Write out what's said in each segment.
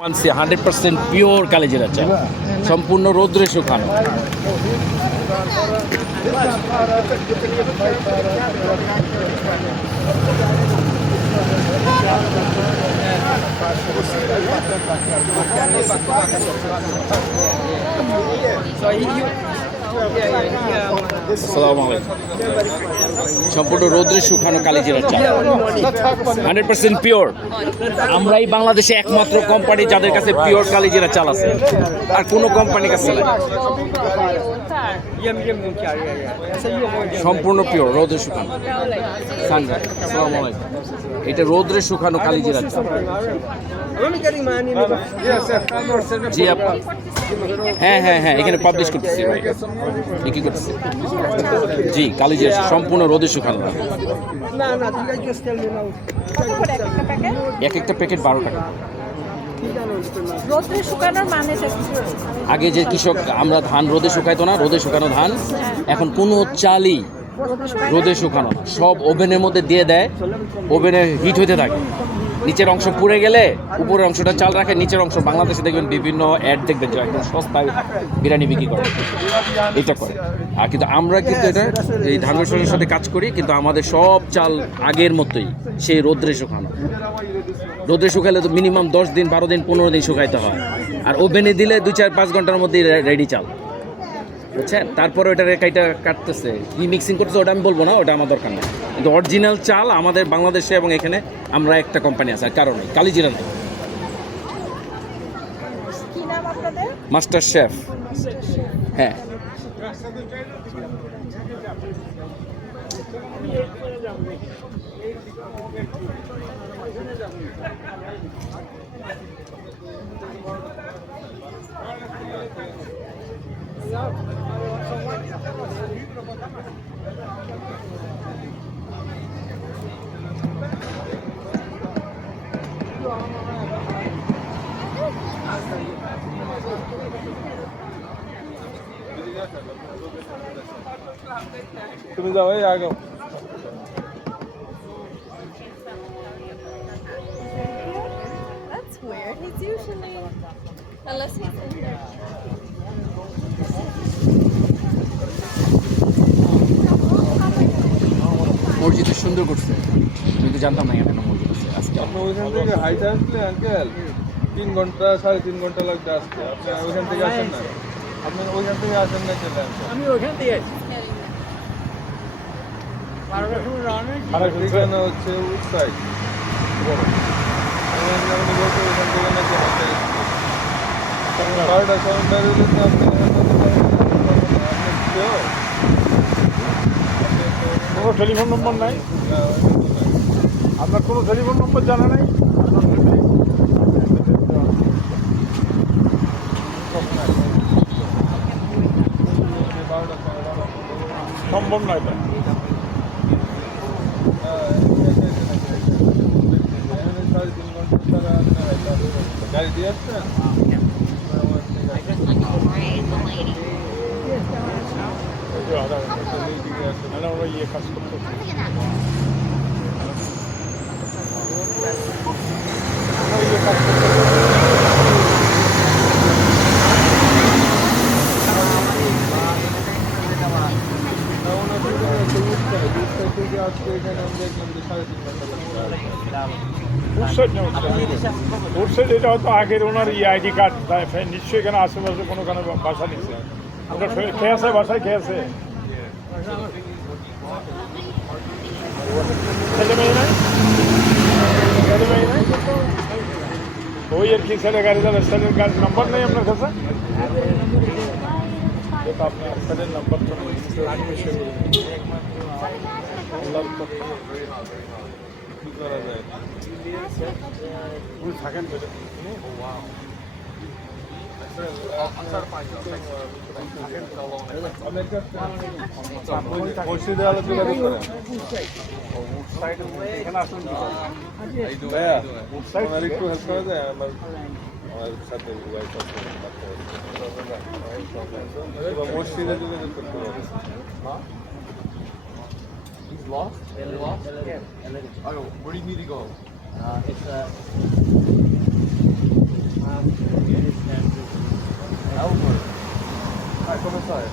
মানছি 100% পিওর কালিজিরা চা, সম্পূর্ণ রৌদ্রে শুকানো। আসসালামু আলাইকুম। সম্পূর্ণ রৌদ্রে শুকানো কালিজিরা চা, 100% পিওর। আমরাই বাংলাদেশে একমাত্র কোম্পানি যাদের কাছে পিওর কালিজিরা চাল আছে, আর কোনো কোম্পানির কাছে নাই। সম্পূর্ণ পিওর, রৌদ্রে শুকানো। আসসালামু আলাইকুম। এটা রৌদ্রে শুকানো কালিজিরা চা। জি আপা, হ্যাঁ হ্যাঁ হ্যাঁ, এখানে পাবলিশ করতেছি, কি করতেছি। জি, কালিজিরা সম্পূর্ণ রোদে শুকানো। এক একটা প্যাকেট 12 টাকা। আগে যে কৃষক আমরা ধান রোদে শুকাইতো না, রোদে শুকানো ধান, এখন কোনো চালই রোদে শুকানো না, সব ওভেনের মধ্যে দিয়ে দেয়, ওভেনে হিট হইতে থাকে। নিচের অংশ পুড়ে গেলে উপরের অংশটা চাল রাখে, নিচের অংশ বাংলাদেশে দেখবেন বিভিন্ন অ্যাড দেখবেন যে একদম সস্তায় বিরিয়ানি বিক্রি করে, এটা করে। আর কিন্তু আমরা কিন্তু এটা এই ধান মিশনের সাথে কাজ করি, কিন্তু আমাদের সব চাল আগের মতোই সেই রোদ্রে শুকানো। রোদ্রে শুকালে তো মিনিমাম 10 দিন 12 দিন 15 দিন শুকাইতে হয়, আর ওভেনে দিলে 2-4-5 ঘন্টার মধ্যেই রেডি চাল, বুঝছেন। তারপরে ওটার কাইটা কাটতেছে, কি মিক্সিং করতেছে ওটা আমি বলবো না, ওটা আমার দরকার নেই। কিন্তু অরিজিনাল চাল আমাদের বাংলাদেশে এবং এখানে আমরা একটা কোম্পানি আছে, আর কারণ নেই, কালিজিরা নেই। মাস্টার শেফ, হ্যাঁ। তুমি যাও, এই আগে That's weird. He's usually, unless he's in there. মসজিদটা সুন্দর করছে, আমি তো জানতাম না এখানে মসজিদ আছে। আজকে আপনি ওইখান থেকে হাইটে আসলে আঙ্কেল 3 ঘন্টা 3.5 ঘন্টা লাগবে আসতে। আপনি ওইখান থেকে আসেন না, আপনি ওইখান থেকে আসেন না চলে আসেন। আমি ওইখান থেকে আছি। ঠিকানা হচ্ছে উইথ সাইড বড়। আমি বলতে ওইখান থেকে নাকি হাইটে আসছে 12টা 7টা হলে তো আপনি কোনো টেলিফোন নম্বর নাই? আপনার কোনো টেলিফোন নম্বর জানা নাই? সম্ভব নয় এটা। গাড়ি দিয়ে আসছে না? আমরা ইয়ে কাজ করতে এটা হয়তো আগের ওনার আইডি কার্ড নিশ্চয়ই এখানে আশেপাশে কোনো বাসা নিচ্ছে। ওটা খেয়ে আছে, বাসায় খেয়ে আছে। ছেলে মেয়ে নাই, ছেলে মেয়ে নাই, ওই আর কি ছেলে গাড়ি চালায়, ছেলের গাড়ির নাম্বার নেই আপনার কাছে? আপনার ছেলের নাম্বার তো থাকেন মসজিদে আলোচনা করেন। ভাইয়া আমার একটু হেল্প করা যায়? আমার সাথে মসজিদে যোগাযোগ করতে হবে। He's lost? Really lost? Yeah. Oh, where do you need to go? It's come inside.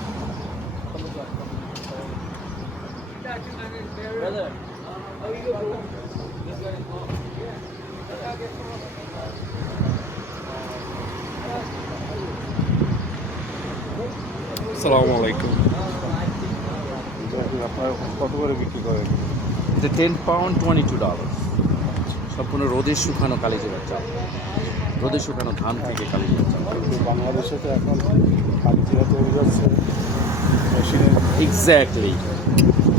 আসসালামু আলাইকুম। আপনার কত করে বিক্রি করেন? এটা 10 পাউন্ড $22। সম্পূর্ণ রোদে শুকানো কালিজিরা চাল, রোদে শুকানো ধান থেকে কালিজিরা চাল। কিন্তু বাংলাদেশে তো এখন কালিজিরা তৈরি হচ্ছে মেশিনের। এক্স্যাক্টলি,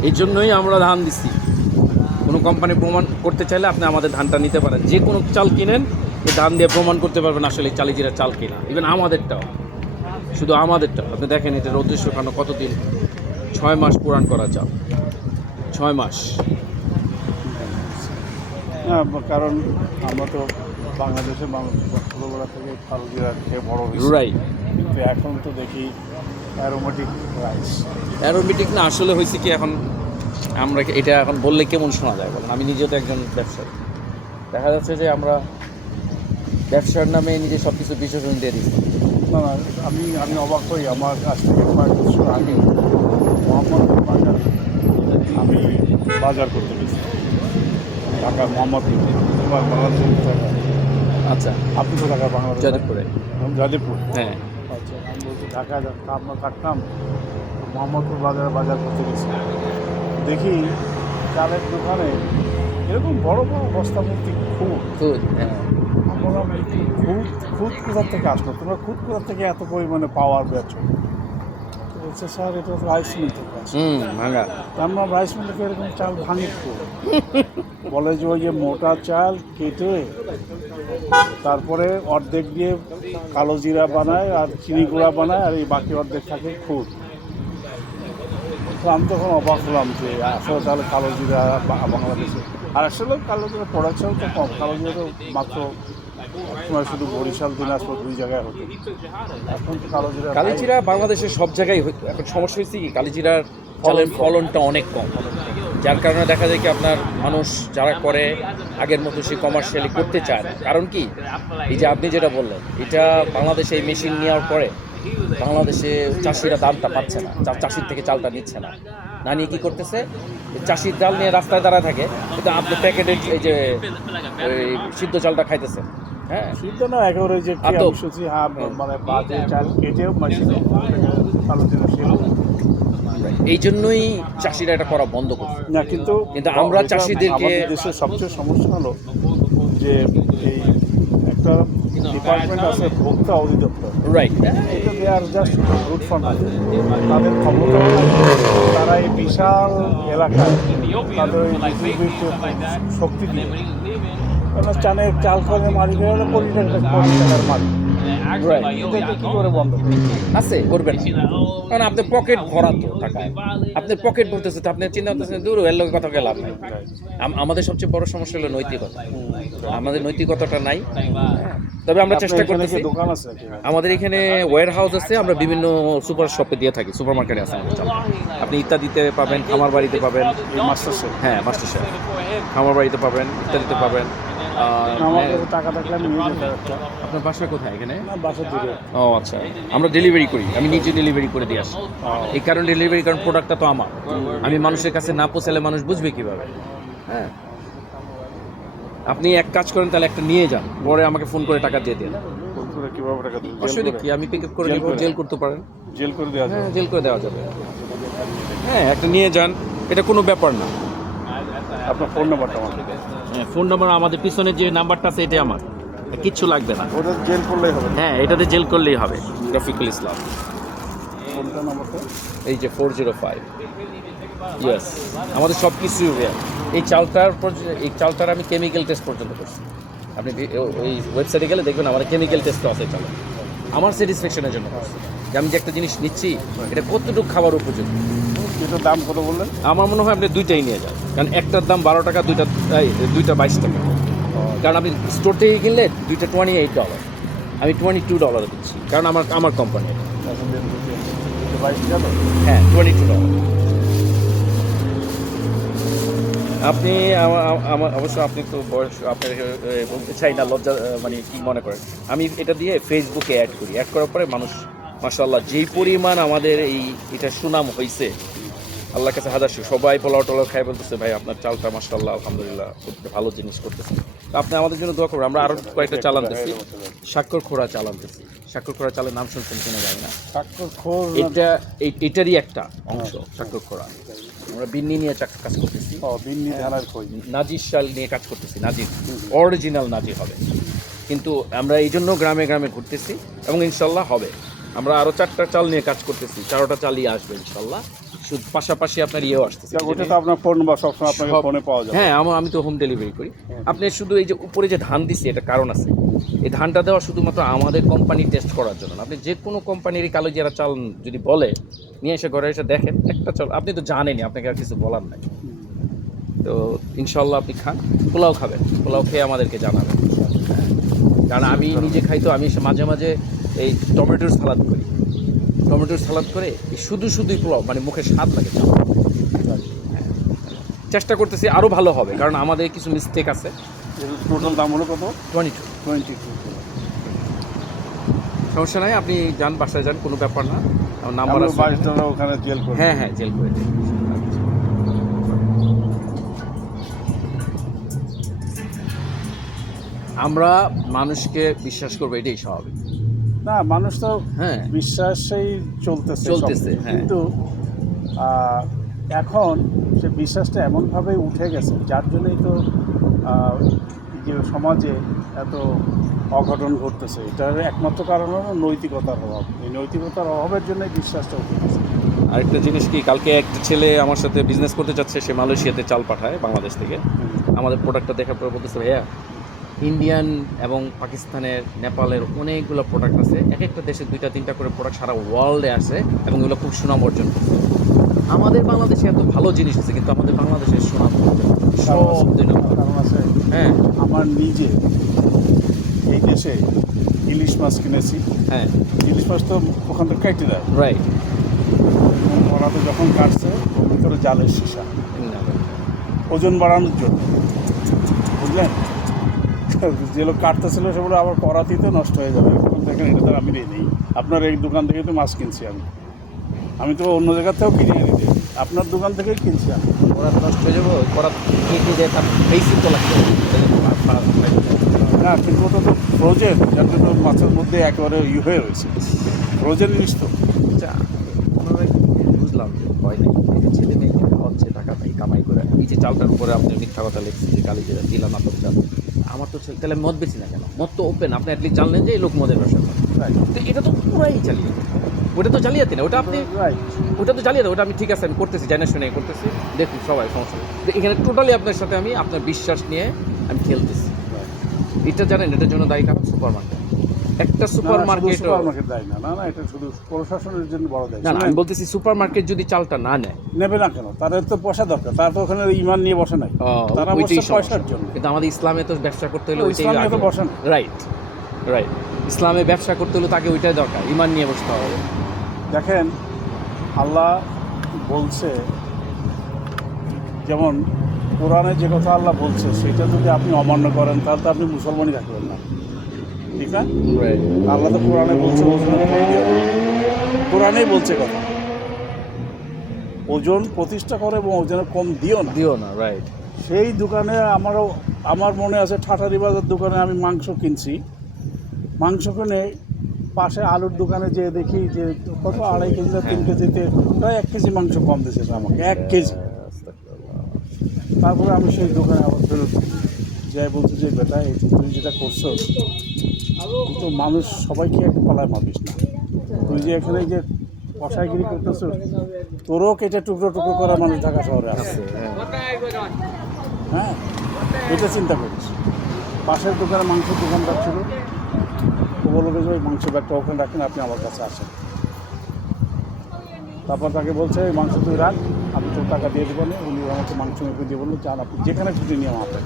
এই জন্যই আমরা ধান দিচ্ছি। কোনো কোম্পানি প্রমাণ করতে চাইলে আপনি আমাদের ধানটা নিতে পারেন। যে কোনো চাল কিনেন, এই ধান দিয়ে প্রমাণ করতে পারবেন আসলে কালিজিরা চাল কিনা। ইভেন আমাদেরটাও, শুধু আমাদেরটাও। আপনি দেখেন এটা রোদে শুকানো কতদিন, 6 মাস পুরান করা চাল, 6 মাস। না, কারণ আমরা তো বাংলাদেশের মানুষ ছোটোবেলা থেকে কালোজিরা খেয়ে বড় হয়েছি। রাইট। কিন্তু এখন তো দেখি অ্যারোমেটিক রাইস। অ্যারোমেটিক না, আসলে হয়েছে কি, এখন আমরা এটা এখন বললে কেমন শোনা যায় বলেন? আমি নিজেও তো একজন ব্যবসায়ী। দেখা যাচ্ছে যে আমরা ব্যবসার নামে নিজে সব কিছু বিশেষণ দিয়ে দিচ্ছি। না না, আমি অবাক হই। আমার কাছ থেকে কয়েক বছর আগে মোহাম্মদপুর বাজার আমি বাজার করতে গেছি, ঢাকা মোহাম্মদপুর, বাংলাদেশের টাকা। আচ্ছা, আপনি তো ঢাকা বাংলাদেশ? যাদবপুরে। যাদবপুর। হ্যাঁ, আচ্ছা, আমি বলছি ঢাকায় আমরা থাকতাম, মোহাম্মদপুর বাজার করতে গেছি। দেখি চালের দোকানে এরকম বড় বড় বস্তা ভর্তি খুদ। খুদ, হ্যাঁ। বললাম খুদ কোথার থেকে আসলো? তোমরা খুদ কোথার থেকে এত পরিমাণে পাওয়ার বেচো? তো বলছে স্যার এটা তো রাইস মিল থেকে আসে। ভাঙা। আমরা রাইস মিল থেকে এরকম চাল ভাঙি তো। বলে যে ওই যে মোটা চাল কেটে তারপরে অর্ধেক দিয়ে কালো জিরা বানায় আর চিনি গুঁড়া বানায়, আর এই বাকি অর্ধেক থাকে খুদ। তো আমি তখন অবাক হলাম যে আসলে তাহলে কালো জিরা বাংলাদেশে, আর আসলে কালো জিরা প্রোডাকশন তো কম। কালো জিরা তো মাত্র সময় শুধু বরিশাল, দিনাজপুর 2 জায়গায় হতো। এখন তো কালিজিরা বাংলাদেশের সব জায়গায় এখন সমস্যা হয়েছে কি, কালিজিরার চালের ফলনটা অনেক কম, যার কারণে দেখা যায় কি আপনার মানুষ যারা করে আগের মতো সে কমার্শিয়ালি করতে চায় না। কারণ কি, এই যে আপনি যেটা বললেন, এটা বাংলাদেশে এই মেশিন নেওয়ার পরে বাংলাদেশে চাষিরা দামটা পাচ্ছে না, চাষির থেকে চালটা নিচ্ছে না, না নিয়ে কী করতেছে, চাষির চাল নিয়ে রাস্তায় দাঁড়ায় থাকে, কিন্তু আপনি প্যাকেটের এই যে ওই সিদ্ধ চালটা খাইতেছে। হ্যাঁ, সিদ্ধ না, একেবারে ওই যে মানে বাজে চাল কেটেও মেশিনে কালো জিরা সেল। এই জন্যই চাষিরা এটা করা বন্ধ করছে না, কিন্তু আমরা চাষিদেরকে, আমাদের দেশের সবচেয়ে সমস্যা হলো যে এই একটা ডিপার্টমেন্ট আছে ভোক্তা অধিদপ্তর। রাইট, এটা দে আর জাস্ট গুড ফর নাথিং। তাদের ক্ষমতা হলো তারা এই বিশাল এলাকায় তাদের ওই শক্তি দিয়ে, কারণ চানের চাল করে মালিক হলে কোটি টাকার মালিক। এটাকে কী করে বন্ধ আছে করবেন, কারণ আপনার পকেট ভরা তো টাকায়, আপনার পকেট ভরতেছে তো, আপনি চিন্তা করতেছেন দূর এর লোকের কথা গেলাম নাই। আমাদের সবচেয়ে বড় সমস্যা হলো নৈতিকতা। আমাদের নৈতিকতাটা নাই। তবে আমরা চেষ্টা করতেছি। দোকান আছে আমাদের এখানে ওয়্যার হাউস আছে, আমরা বিভিন্ন সুপার শপে দিয়ে থাকি, সুপার মার্কেটে আছে আমাদের চাল। আপনি ইত্যাদিতে পাবেন, খামার বাড়িতে পাবেন, মাস্টার শেফ। হ্যাঁ মাস্টার শেফ, খামার বাড়িতে পাবেন, ইত্যাদিতে পাবেন। আমার কাছে টাকা থাকলে আমি নিয়ে যেতে পারতাম। আপনার বাসা কোথায় এখানে? না, বাসার দিকে। ও আচ্ছা, আমরা ডেলিভারি করি, আমি নিজে ডেলিভারি করে দিয়ে আসি। এই কারণে ডেলিভারি, কারণ প্রোডাক্টটা তো আমার, আমি মানুষের কাছে না পৌঁছালে মানুষ বুঝবে কীভাবে? হ্যাঁ, আপনি এক কাজ করেন তাহলে একটা নিয়ে যান, পরে আমাকে ফোন করে টাকা দিয়ে দেন। ফোন করে কীভাবে টাকা দেবেন? অসুবিধা কি, আমি পিক আপ করে দেবো, জেল করতে পারেন। জেল করে দেওয়া যাবে? হ্যাঁ, জেল করে দেওয়া যাবে। হ্যাঁ, একটা নিয়ে যান, এটা কোনো ব্যাপার না। আপনার ফোন নাম্বারটা আমাকে দেন। হ্যাঁ, ফোন নাম্বার আমাদের পিছনে যে নাম্বারটা আছে এটাই আমার, কিচ্ছু লাগবে না। ওটা জেল করলেই হবে? হ্যাঁ, এটাতে জেল করলেই হবে। রফিকুল ইসলাম, ফোনটা নাম্বারটা এই যে 405। ইয়েস, আমাদের সব কিছু এই চালটার আমি কেমিক্যাল টেস্ট পর্যন্ত করছি। আপনি ওই ওয়েবসাইটে গেলে দেখবেন আমাদের কেমিক্যাল টেস্টও আছে চালে। আমার স্যাটিসফ্যাকশনের জন্য করছি যে আমি যে একটা জিনিস নিচ্ছি এটা কতটুকু খাবার উপযোগী। এটার দাম কত বললেন? আমার মনে হয় আপনি দুইটাই নিয়ে যান, কারণ একটার দাম 12 টাকা, দুইটা 22 টাকা। কারণ আপনি স্টোর থেকে কিনলে দুইটা $28, আমি $22 দিচ্ছি, কারণ আমার কোম্পানি। হ্যাঁ, $22। আপনি অবশ্য আপনি তো বয়স, আপনার বলতে চাই না, লজ্জা মানে কি মনে করেন, আমি এটা দিয়ে ফেসবুকে অ্যাড করি, অ্যাড করার পরে মানুষ মাশাআল্লাহ যেই পরিমাণ আমাদের এটা সুনাম হয়েছে, আল্লাহ কাছে হাজার শুকর। সবাই পোলাও টোলাও খাই বলতেছে ভাই আপনার চালটা মাশাআল্লাহ আলহামদুলিল্লাহ খুব ভালো জিনিস করতেছে। তো আপনি আমাদের জন্য দোয়া করবেন। আমরা আরও কয়েকটা চাল আনতেছি, স্বাক্ষর খোড়া চাল আনতেছি। স্বাক্ষর খোড়া চালের নাম শুনছেন কিনা জানি না, স্বাক্ষর খোর এটারই একটা অংশ স্বাক্ষর খোড়া। আমরা বিন্নি নিয়ে কাজ করতেছি, বিন্নি ধানের খই। নাজির শাল নিয়ে কাজ করতেছি। নাজির অরিজিনাল নাজির হবে, কিন্তু আমরা এই জন্য গ্রামে গ্রামে ঘুরতেছি এবং ইনশাল্লাহ হবে। আমরা আরও 4টা চাল নিয়ে কাজ করতেছি, 4টা চালই আসবে ইনশাল্লাহ। শুধু পাশাপাশি আপনার ইয়েও আসতেছে। ওটা তো আপনার ফোন বা সবসময় আপনাকে ফোনে পাওয়া যাবে। হ্যাঁ, আমি তো হোম ডেলিভারি করি। আপনি শুধু এই যে উপরে যে ধান দিচ্ছি, এটা কারণ আছে। এই ধানটা দেওয়া শুধুমাত্র আমাদের কোম্পানি টেস্ট করার জন্য না। আপনি যে কোনো কোম্পানির কালো জিরা চাল যদি বলে নিয়ে এসে ঘরে এসে দেখেন একটা চাল, আপনি তো জানেনই, আপনাকে আর কিছু বলার নাই। তো ইনশাল্লাহ আপনি খান, পোলাও খাবেন, পোলাও খেয়ে আমাদেরকে জানাবেন। কারণ আমি নিজে খাই, তো আমি মাঝে মাঝে এই টমেটোর সালাদ করি। টমেটোর সালাদ করে এই শুধুই পোলাও, মানে মুখে স্বাদ লাগে। চেষ্টা করতেছি আরও ভালো হবে, কারণ আমাদের কিছু মিস্টেক আছে। টোটাল দাম হলো কত? 22। সমস্যা নাই, আপনি যান, বাসায় যান, কোনো ব্যাপার না। আমার নাম্বার আছে। $22 ওখানে জেল করে। হ্যাঁ জেল করে দিই। আমরা মানুষকে বিশ্বাস করবো, এটাই স্বাভাবিক। না, মানুষ তো হ্যাঁ বিশ্বাসেই চলতেছে, হ্যাঁ। কিন্তু এখন সে বিশ্বাসটা এমনভাবে উঠে গেছে, যার জন্যই তো যে সমাজে এত অঘটন ঘটতেছে। এটার একমাত্র কারণ হলো নৈতিকতার অভাব। এই নৈতিকতার অভাবের জন্যই বিশ্বাসটা উঠে গেছে। আরেকটা জিনিস কি, কালকে একটা ছেলে আমার সাথে বিজনেস করতে যাচ্ছে, সে মালয়েশিয়াতে চাল পাঠায় বাংলাদেশ থেকে। আমাদের প্রোডাক্টটা দেখার পর বলতেছে ভাইয়া, ইন্ডিয়ান এবং পাকিস্তানের, নেপালের অনেকগুলো প্রোডাক্ট আছে, এক একটা দেশে 2-3টা করে প্রোডাক্ট সারা ওয়ার্ল্ডে আসে এবং এগুলো খুব সুনাম অর্জন করছে। আমাদের বাংলাদেশে এত ভালো জিনিস আছে, কিন্তু আমাদের বাংলাদেশের সুনাম সব দিন কারণ আছে। হ্যাঁ আমার নিজে এই দেশে ইলিশ মাছ কিনেছি। হ্যাঁ ইলিশ মাছ তো ওখান থেকে কেটে দেয়, রাইট। ওরা তো যখন কাটছে ওর ভিতরে জালের সীসা, ওজন বাড়ানোর জন্য, বুঝলেন? যে লোক কাটতেছিল সেগুলো আবার করাতেই নষ্ট হয়ে যাবে। এখন দেখেন, এটা তো আমি নেই, আপনার এই দোকান থেকে তো মাছ কিনছি আমি তো অন্য জায়গার থেকেও কিনে এনে দিই, আপনার দোকান থেকেই কিনছি আমি। ওরা নষ্ট হয়ে যাবো, ওরা কি দেয় তার বেসিক তো লাগছে না, কিন্তু ওটা তো ফ্রোজেন, যার জন্য মাছের মধ্যে একেবারে হয়ে রয়েছে। ফ্রোজেন জিনিস তো। বুঝলাম যে ভয় নেই, এই যে ছেলে মেয়ে খাওয়াচ্ছে, টাকা পাই কামাই করে। এই যে চালটার উপরে আপনি মিথ্যা কথা লিখছেন যে কালি জিরা দিলাম না, চাল আমার তো ছেলে, তাহলে মদ বেশি না কেন? মদ তো ওপেন, আপনি অ্যাটলিস্ট জানলেন যে এই লোক মদের ব্যবসা করে। তো এটা তো পুরাই জালিয়াতি। ওটা তো জালিয়াতি না, ওটা আপনি ওটা তো জালিয়াতি। ওটা আমি ঠিক আছে, আমি করতেছি, জানা শুনে করতেছি, দেখুন সবাই সমস্যা নেই। তো এখানে টোটালি আপনার সাথে আমি আপনার বিশ্বাস নিয়ে আমি খেলতেছি। এটা জানেন, এটার জন্য দায়ী কারণ সুপার মার্কেট। একটা সুপার মার্কেট দায় না, না, এটা শুধু প্রশাসনের জন্য বড় দায়। না, আমি বলতেছি সুপার মার্কেট যদি চালটা না নেয়, নেবে না কেন? তাদের তো পয়সা দরকার, তারা তো ওখানে ইমান নিয়ে বসে নাই, তারা বসে পয়সার জন্য। কিন্তু আমাদের ইসলামে তো ব্যবসা করতে হলে ইসলামে তো বসে না। রাইট। ইসলামে ব্যবসা করতে হলে তাকে ওইটাই দরকার, ইমান নিয়ে বসতে হবে। দেখেন, আল্লাহ বলছে, যেমন কোরআনে যে কথা আল্লাহ বলছে সেটা যদি আপনি অমান্য করেন তাহলে তো আপনি মুসলমানই থাকবেন না, ঠিক না? আল্লাহ তো কোরআনে বলছে কোরআনেই বলছে কথা, ওজন প্রতিষ্ঠা করে এবং ওজনের কম দিও না। রাইট। সেই দোকানে আমার মনে আছে, ঠাটারি বাজার দোকানে আমি মাংস কিনছি। মাংস কিনে পাশে আলুর দোকানে যেয়ে দেখি যে কত 2.5 কেজি বা 3 কেজিতে প্রায় 1 কেজি মাংস কম দিয়েছে আমাকে, 1 কেজি। তারপরে আমি সেই দোকানে আবার ফেরত যাই, বলছি যে বেটা, এই তুই যেটা করছো, কিন্তু মানুষ সবাইকে একটা পালায় মাপিস না। তুই যে এখানে যে কষাইগিরি করতেছ, তোরও কেটে টুকরো টুকরো করা মানুষ ঢাকা শহরে আসছে। হ্যাঁ, এটা চিন্তা করিস। পাশের দোকানে মাংসের দোকানদার ছিল, ও বললো যে ওই মাংস ব্যাগটা ওখানে রাখেন, আপনি আমার কাছে আসেন। তারপর তাকে বলছে এই মাংস তুই রাখ, আমি তোর টাকা দিয়ে দেবো না। উনি আমাকে মাংস মেপে দিয়ে বললো, চান আপনি যেখানে ছুটি নিয়ে আমাকে।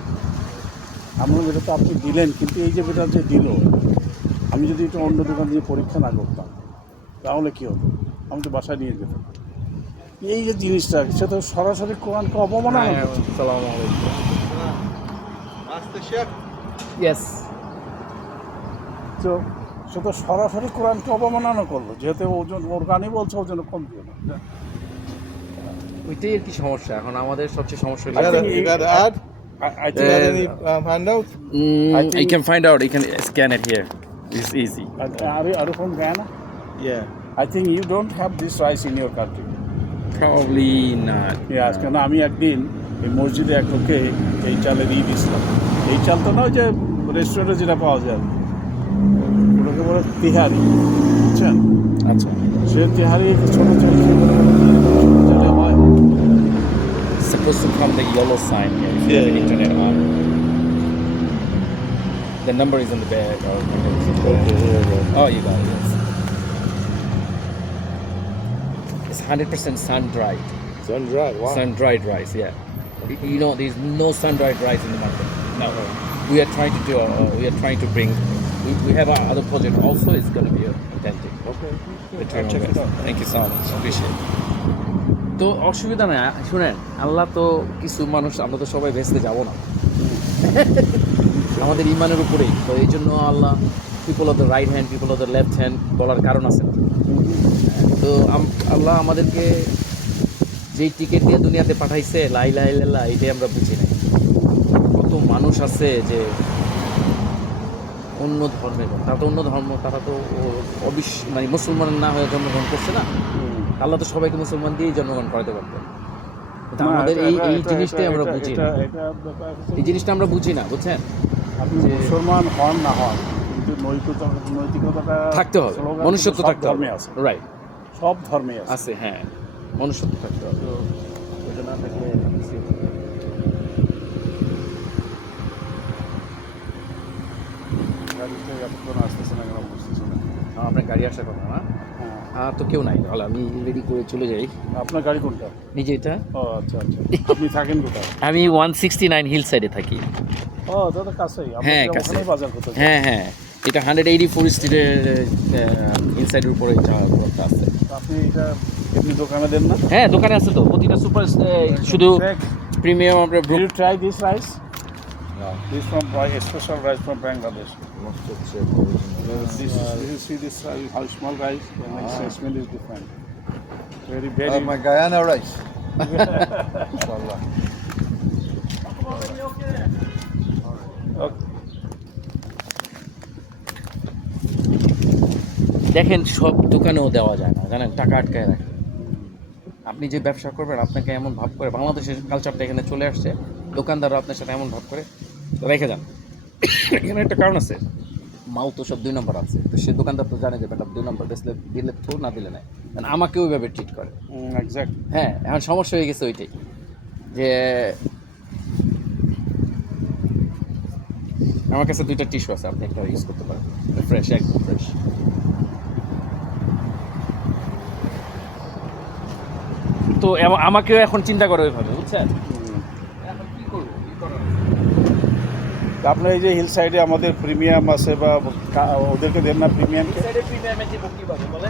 আমি বললাম, এটা তো আপনি দিলেন, কিন্তু এই যে বেটা যে দিল, আমি যদি এটা অন্য দোকান দিয়ে পরীক্ষা না করতাম তাহলে কী হতো? আমি তো বাসায় নিয়ে যেতাম। এই যে জিনিসটা, সে তো সরাসরি কোরআনকে অবমাননা করছে। ইয়েস। তো সে তো সরাসরি কোরআনকে অবমাননা করলো, যেহেতু ওজন ওর গানই বলছে ওজন কম দিও না। ওইটাই আর কি সমস্যা এখন আমাদের সবচেয়ে সমস্যা I হলো think You got to add? I You think got any handouts? I you think- can find out, you can scan it here, it's easy. are you from Ghana? Yeah. I think you don't have this rice in your country. Probably not. Yes, কেন আমি একদিন এই মসজিদে এক লোককে এই চালের দিয়েছিলাম। এই চাল তো নয় যে রেস্টুরেন্টে যেটা পাওয়া যায়, ওটাকে বলে তিহারি, বুঝছেন? আচ্ছা, সে তিহারি ছোটো চাল খেয়ে বলে ছোটো চালে হয়। it's supposed to come the yellow sign here if you have Yeah. internet on. The number is in the bag. Okay, here we go. Oh, you got it. Yes. It's 100% sun-dried. Sun-dried, wow. Sun-dried rice, yeah. You know, there's no sun-dried rice in the market. No. We are trying to do. We are trying to bring. We have our other project also. It's going to be authentic. Okay. Return I'll check it out. Thank you so much. Appreciate it. তো অসুবিধা নাই শুনেন, আল্লাহ তো কিছু মানুষ, আমরা তো সবাই ভেস্তে যাব না, আমাদের ইমানের উপরেই তো, এই জন্য Allah people of the right hand, people of the left hand বলার কারণ আছে না। তো আল্লাহ আমাদেরকে যেই টিকিট দিয়ে দুনিয়াতে পাঠাইছে লা ইলাহা ইল্লাল্লাহ, এটাই আমরা বুঝি নাই। কত মানুষ আছে যে অন্য ধর্মের, তারা তো অন্য ধর্ম, তারা তো মানে মুসলমান না হয়ে জন্মগ্রহণ করছে না। আল্লাহ তো সবাইকে মুসলমান দিয়েই জন্মগ্রহণ করাতে পারতেন, কিন্তু আমাদের এই জিনিসটাই আমরা বুঝি না, এই জিনিসটা আমরা বুঝি না, বুঝছেন? আপনি মুসলমান হন না হন, কিন্তু নৈতিকতাটা থাকতে হবে, স্লোগান মনুষ্যত্ব সব থাকতে হবে, ধর্মে আছে, রাইট, সব ধর্মে আছে। আছে, হ্যাঁ, মনুষ্যত্ব থাকতে হবে। ওটা না থাকলে কিছুই হবে না। গাড়িতে এতক্ষণ আসতেছে না, কেন বুঝতেছি না। আপনার গাড়ি আসার কথা না? হ্যাঁ। তো কেউ নাই, তাহলে আমি রেডি করে চলে যাই। আপনার গাড়ি কোনটা? নিজে এটা, ও আচ্ছা আচ্ছা, আপনি থাকেন কোথায়? আমি 169 হিল সাইডে থাকি। ও দাদা কাছেই, হ্যাঁ, আপনার কাছে। ওখানেই বাজার করতে। হ্যাঁ হ্যাঁ, এটা 184 স্ট্রিটের হিল সাইডের উপরে রোডটা আছে। আপনি এটা এমনি দোকানে দেন না? হ্যাঁ, দোকানে আছে তো, প্রতিটা সুপার, শুধু প্রিমিয়াম আপনার Will you try this rice? No. This from special rice from Bangladesh. Must have said original. This you see this rice, how small rice, and its smell is different. Very My Guyana rice. Inshallah. Okay. দেখেন, সব দোকানেও দেওয়া যায় না, জানেন, টাকা আটকায় রাখে। আপনি যে ব্যবসা করবেন আপনাকে এমন ভাব করে, বাংলাদেশের কালচারটা এখানে চলে আসছে, দোকানদাররা আপনার সাথে এমন ভাব করে রেখে যান। এখানে একটা কারণ আছে, মাল তো সব 2 নম্বর আছে, তো সে দোকানদার তো জানে যে বেটা 2 নম্বর বেসলে দিলে তো, না দিলে নাই, কারণ আমাকে ওইভাবে ট্রিট করে। Exactly. হ্যাঁ, এখন সমস্যা হয়ে গেছে ওইটাই, যে আমার কাছে 2টা টিস্যু আছে, আপনি একটা ইউজ করতে পারেন, ফ্রেশ, একদম ফ্রেশ। তো আমাকেও এখন চিন্তা করে ওইভাবে, বুঝছেন? এখন কি করবো, কি করার? আপনার এই যে হিল সাইডে আমাদের প্রিমিয়াম আছে, বা ওদেরকে দেন না প্রিমিয়ামকে? ইনসাইডের প্রিমিয়ামে যে কিভাবে বলে,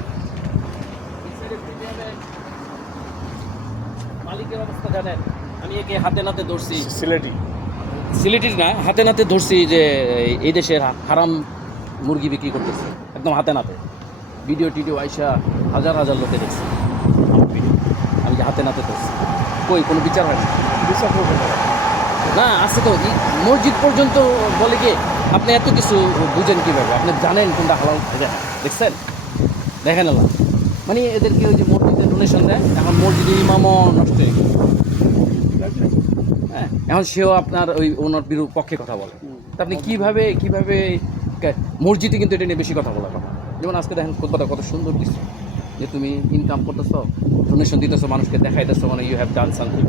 ইনসাইডের প্রিমিয়ামে মালিকের অবস্থা জানেন, আমি একে হাতে নাতে ধরছি, সিলেটির না, হাতে নাতে ধরছি যে এই দেশের হারাম মুরগি বিক্রি করতেছে, একদম হাতে নাতে, ভিডিও টিডিও আইসা হাজার হাজার লোকে দেখছি, আমি যে হাতে নাতে ধরছি, কই কোনো বিচার হয় না, বিচার করবেন না। না আছে তো, মসজিদ পর্যন্ত বলে কি আপনি এত কিছু বুঝেন কীভাবে, আপনি জানেন কোনটা হালাল, দেখছেন, দেখেন আল্লাহ, মানে এদেরকে ওই যে মসজিদে ডোনেশন দেয়, এখন মসজিদের ইমামও নষ্ট হয়ে গেছে, হ্যাঁ, এখন সেও আপনার ওই ওনার পক্ষে কথা বলে, তা আপনি কীভাবে মসজিদে কিন্তু এটা নিয়ে বেশি কথা বলার কথা। যেমন আজকে দেখেন খুতবাটা কত সুন্দর দিচ্ছে, যে তুমি ইনকাম করতেছো, ডোনেশন দিতেছো, মানুষকে দেখাইতেছো, মানে ইউ হ্যাভ ডান সামথিং।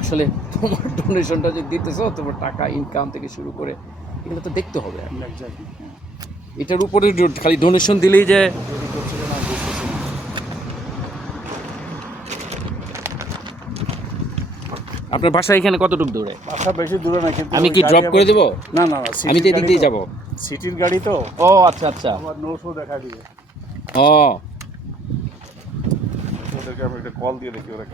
আসলে তোমার ডোনেশনটা যে দিতেছো, তোমার টাকা ইনকাম থেকে শুরু করে এগুলো তো দেখতে হবে, এটার উপরে খালি ডোনেশন দিলেই যে আপনার বাসা এখানে কতটুকু দূরে? বাসা বেশি দূরে না, কিন্তু আমি কি ড্রপ করে দেবো? না না না, আমি তো এদিক দিয়ে যাবো। সিটির গাড়ি তো। ও আচ্ছা আচ্ছা, আমার নোটও দেখা দিবে। ও ওদেরকে আমি একটা কল দিয়ে দেখি ওরা